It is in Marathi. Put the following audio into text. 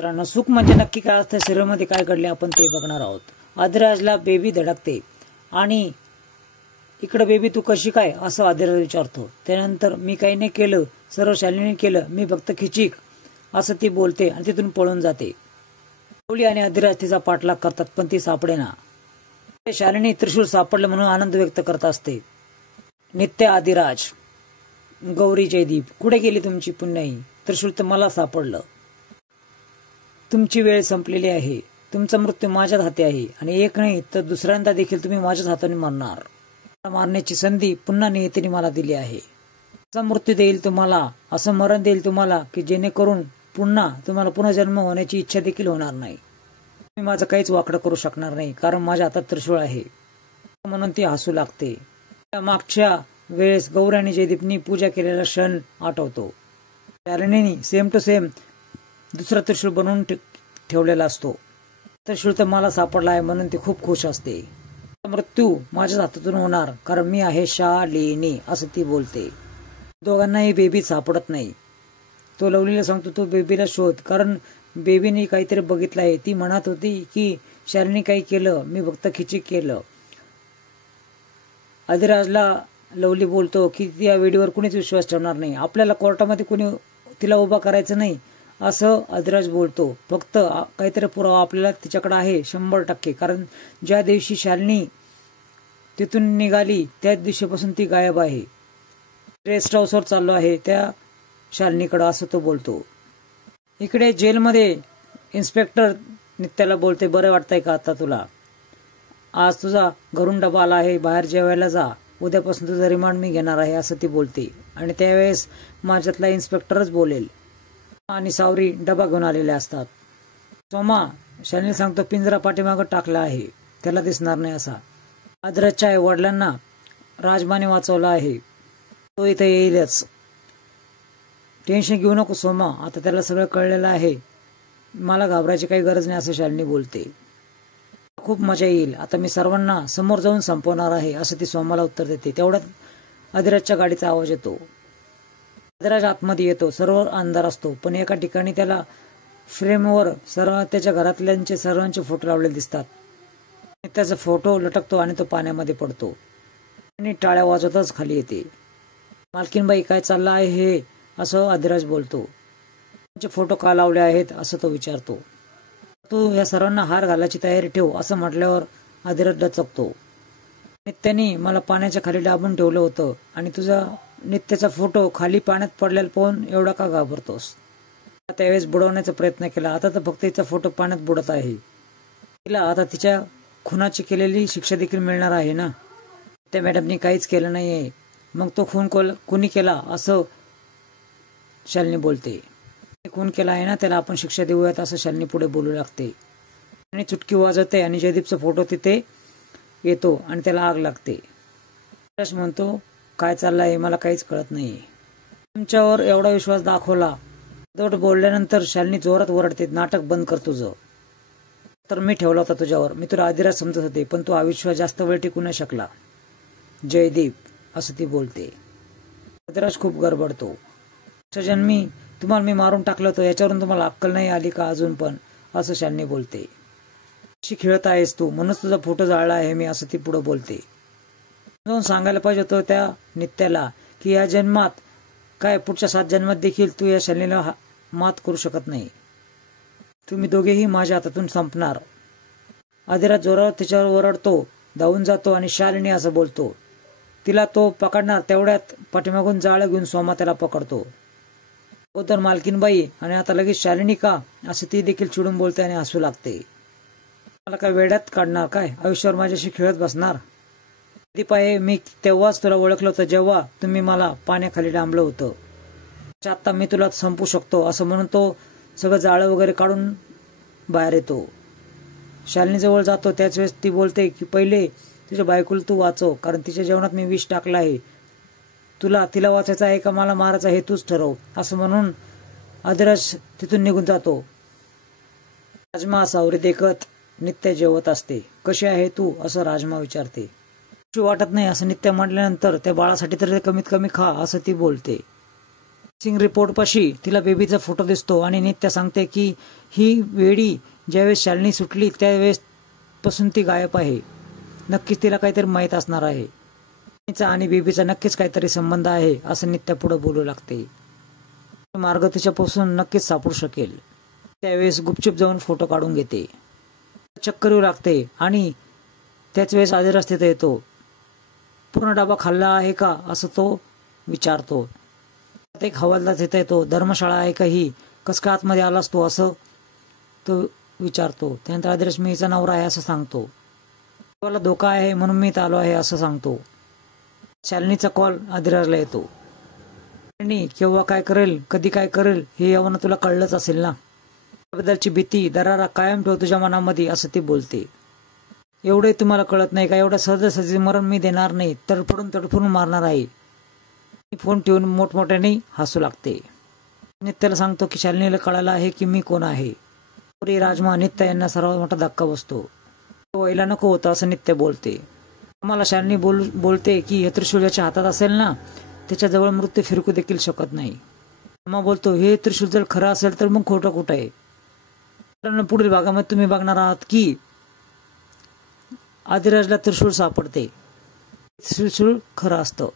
मित्रांनो, सुख म्हणजे नक्की काय असतं, शरीरामध्ये काय घडले आपण ते बघणार आहोत. आदिराजला बेबी धडकते आणि इकडे बेबी तू कशी काय असं आदिराज विचारतो. त्यानंतर मी काही नाही केलं, सर्व शालिनीने केलं, मी फक्त खिचीक असं ती बोलते आणि तिथून पळून जाते. लवली आणि आदिराज तिचा पाठलाग करतात पण ती सापडेना. शालिनी त्रिशूळ सापडलं म्हणून आनंद व्यक्त करत असते. नित्य, आदिराज, गौरी, जयदीप, कुठे गेली तुमची पुण्याई? त्रिशूळ तर मला सापडलं. तुमची वेळ संपलेली आहे. तुमचा मृत्यू माझ्याच हाती आहे आणि एक नाही तर दुसऱ्यांदा देखील तुम्ही माझ्याच हाताने मरणार. मारण्याची संधी पुन्हा नियतीने मला दिली आहे. असा मृत्यू देईल तुम्हाला, असं मरण देईल तुम्हाला की जेणेकरून तुम्हाला पुनर्जन्म होण्याची इच्छा देखील होणार नाही. मी माझं काहीच वाकडं करू शकणार नाही कारण माझ्या हातात त्रिशूळ आहे. म्हणून ती हसू लागते. मागच्या वेळेस गौरी आणि जयदीपनी पूजा केलेला क्षण आठवतो. शालिनीने सेम टू सेम दुसरा त्रिशूळ बनवून ठेवलेला असतो. त्रिशूळ तर मला सापडला आहे म्हणून ती खूप खुश असते. मृत्यू माझ्याच हातातून होणार कारण मी आहे शालिनी असं ती बोलते. दोघांनाही बेबी सापडत नाही. तो लवलीला सांगतो तू बेबीला शोध कारण बेबीने काहीतरी बघितलं आहे. ती म्हणत होती की शालिनी काही केलं, मी फक्त खिचीक केलं. आदिराजला लवली बोलतो की त्या वेडीवर कुणीच विश्वास ठेवणार नाही, आपल्याला कोर्टामध्ये कुणी तिला उभा करायचं नाही असं आदिराज बोलतो. फक्त काहीतरी पुरावा आपल्याला तिच्याकडे आहे 100%, कारण ज्या दिवशी शालिनी तिथून निघाली त्याच दिवशीपासून ती गायब आहे. रेस्ट हाऊसवर चाललो आहे त्या शालिनीकडे असं तो बोलतो. इकडे जेलमध्ये इन्स्पेक्टर नित्याला बोलते, बरं वाटतंय का आता तुला? आज तुझा घरून डबा आला आहे, बाहेर जेवायला जा, उद्यापासून तुझा रिमांड मी घेणार आहे असं ती बोलते. आणि त्यावेळेस माझ्यातला इन्स्पेक्टरच बोलेल आणि सावरी डबा घेऊन आलेले असतात. सोमा शालिनी सांगतो पिंजरा पाठीमागं टाकला आहे, त्याला दिसणार नाही असा. आदिराजच्या आई वडिलांना राजमाने वाचवला आहे, तो इथे येईलच. टेन्शन घेऊ नको सोमा, आता त्याला सगळं कळलेलं आहे, मला घाबरायची काही गरज नाही असं शालिनी बोलते. खूप मजा येईल, आता मी सर्वांना समोर जाऊन संपवणार आहे असं ती सोमाला उत्तर देते. तेवढ्यात आदिराजच्या गाडीचा आवाज येतो. आदिराज आतमध्ये येतो. सर्व अंधार असतो पण एका ठिकाणी त्याला फ्रेमवर सर्व त्याच्या घरातल्यांचे सर्वांचे फोटो लावलेले दिसतात. त्याचा फोटो लटकतो आणि तो पाण्यामध्ये पडतो आणि टाळ्या वाजवतच खाली येते. मालकीनबाई काय चाललं आहे हे असं आदिराज बोलतो. त्यांचे फोटो का लावले आहेत असं तो विचारतो. तू या सर्वांना हार घालायची तयारी ठेव असं म्हटल्यावर आदिराज डचकतो. नित्याने मला पाण्याच्या खाली दाबून ठेवलं होतं आणि तुझा नित्याचा फोटो खाली पाण्यात पडलेला पाहून एवढा का घाबरतोस? त्यावेळेस बुडवण्याचा प्रयत्न केला, आता तर फक्त तिचा फोटो पाण्यात बुडत आहे. तिला आता तिच्या खुनाची केलेली शिक्षा देखील मिळणार आहे ना. त्या मॅडमनी काहीच केलं नाहीये, मग तो खून कुणी केला असं शालिनी बोलते. खून केला आहे ना, त्याला आपण शिक्षा देऊयात असं शालिनी पुढे बोलू लागते. आणि चुटकी वाजवते आणि जयदीपचा फोटो तिथे येतो आणि त्याला आग लागते. यश म्हणतो काय चाललं आहे मला काहीच कळत नाही. तुमच्यावर एवढा विश्वास दाखवला, दौड बोलल्यानंतर शालिनी जोरात ओरडते, नाटक बंद कर तुझं. तर मी ठेवला होता तुझ्यावर, मी तुला आदिराज समजत होते पण तू अविश्वास जास्त वेळ टिकू नाही शकला जयदीप असं ती बोलते. आदिराज खूप गडबडतो. जन्मी तुम्हाला मी मारून टाकलं होतं, याच्यावरून तुम्हाला अक्कल नाही आली का अजून पण असं शालिनी बोलते. अशी खेळत आहेस तू, म्हणूनच तुझा फोटो जाळला आहे मी असं ती पुढे बोलते. जाऊन सांगायला पाहिजे होतं त्या नित्याला की या जन्मात काय पुढच्या 7 जन्मात देखील तू या शालिनीला मात करू शकत नाही. तुम्ही दोघेही माझ्या हातातून संपणार. आदिराज जोरावर तिच्यावर ओरडतो, धावून जातो आणि शालिनी असं बोलतो. तिला तो पकडणार तेवढ्यात पाठीमागून जाळं घेऊन सोमा त्याला पकडतो. अगोदर मालकीनबाई आणि आता लगेच शालिनी का असं ती देखील चिडून बोलते आणि हसू लागते. मला काय वेड्यात काढणार काय, आयुष्यावर माझ्याशी खेळत बसणार? दीपाये, मी तेव्हाच तुला ओळखलं होतं जेव्हा तुम्ही मला पाण्याखाली डांबलं होतं. आता मी तुला संपू शकतो असं म्हणून तो सगळं जाळं वगैरे काढून बाहेर येतो. शालिनी जवळ जातो त्याच वेळेस ती बोलते की पहिले तुझ्या बायकोला तू वाचव, कारण तिच्या जेवणात मी विष टाकलं आहे. तिला वाचायचं आहे का मला मारायचं आहे तूच ठरव असं म्हणून आदिराज तिथून निघून जातो. राजमा सावरी देखत नित्य जेवत असते. कशी आहे तू असं राजमा विचारते. वाटत नाही असं नित्य म्हटल्यानंतर त्या बाळासाठी तरी कमीत कमी खा असं ती बोलते. मिसिंग रिपोर्टपाशी तिला बेबीचा फोटो दिसतो आणि नित्या सांगते की ही वेडी ज्यावेळेस शालिनी सुटली त्यावेळेस पासून ती गायब आहे. नक्कीच तिला काहीतरी माहीत असणार आहे. शालिनीचा आणि बेबीचा नक्कीच काहीतरी संबंध आहे असं नित्या पुढे बोलू लागते. मार्ग तिच्यापासून नक्कीच सापडू शकेल. त्यावेळेस गुपचूप जाऊन फोटो काढून घेते. चक्कर येऊ लागते आणि त्याच वेळेस आदिराज तिथे येतो. पूर्ण डबा खाल्ला आहे का असं तो विचारतो. एक हवालदार तिथे येतो. धर्मशाळा आहे का ही, कस का आतमध्ये आलास तो असं तो विचारतो. त्यानंतर आदिराज मी हिचा नवरा आहे असं सांगतो. मला धोका आहे म्हणून मी इथं आलो आहे असं सांगतो. शालिनीचा कॉल आदिराजला येतो. शालिनी केव्हा काय करेल कधी काय करेल हे यावं तुला कळलंच असेल ना. त्याबद्दलची भीती दरारा कायम ठेव तुझ्या मनामध्ये असं ती बोलते. एवढे तुम्हाला कळत नाही का, एवढं सहजासहजी मरण मी देणार नाही, तडफडून मारणार आहे. फोन ठेवून मोठमोठ्याने हसू लागते. नित्याला सांगतो की शालिनीला कळालं आहे की मी कोण आहे. राजमा नित्या यांना सर्वात मोठा धक्का बसतो. व्हायला नको होतं असं नित्य बोलते. आम्हाला शालिनी बोलते की हे त्रिशूल याच्या हातात असेल ना त्याच्याजवळ मृत्यू फिरकू देखील शकत नाही. आम्हा बोलतो हे त्रिशूल जर खरं असेल तर मग खोटं कुठं आहे. पुढील भागामध्ये तुम्ही बघणार आहात की आदिराजला त्रिशूल सापडते. त्रिशूल खरं असतं.